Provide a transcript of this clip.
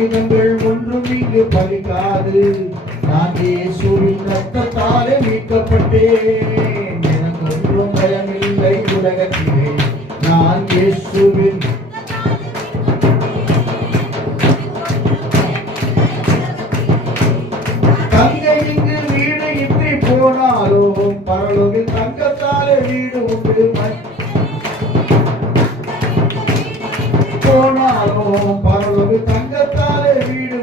ஆயுதங்கள் ஒன்றும் இங்கு பலிக்காது. நான் இயேசுவின் ரத்தத்தாலே மீட்கப்பட்டேன். எனக்கு ஒன்றும் பயமில்லை உலகத்திலே. நான் இயேசுவின் தங்கை இங்கு வீடு இன்றி போனாலும் பரலோகில் தங்கத்தாலே வீடு உண்டு. போனாலும் பரலோகில் தங்கத்தாலே வீடு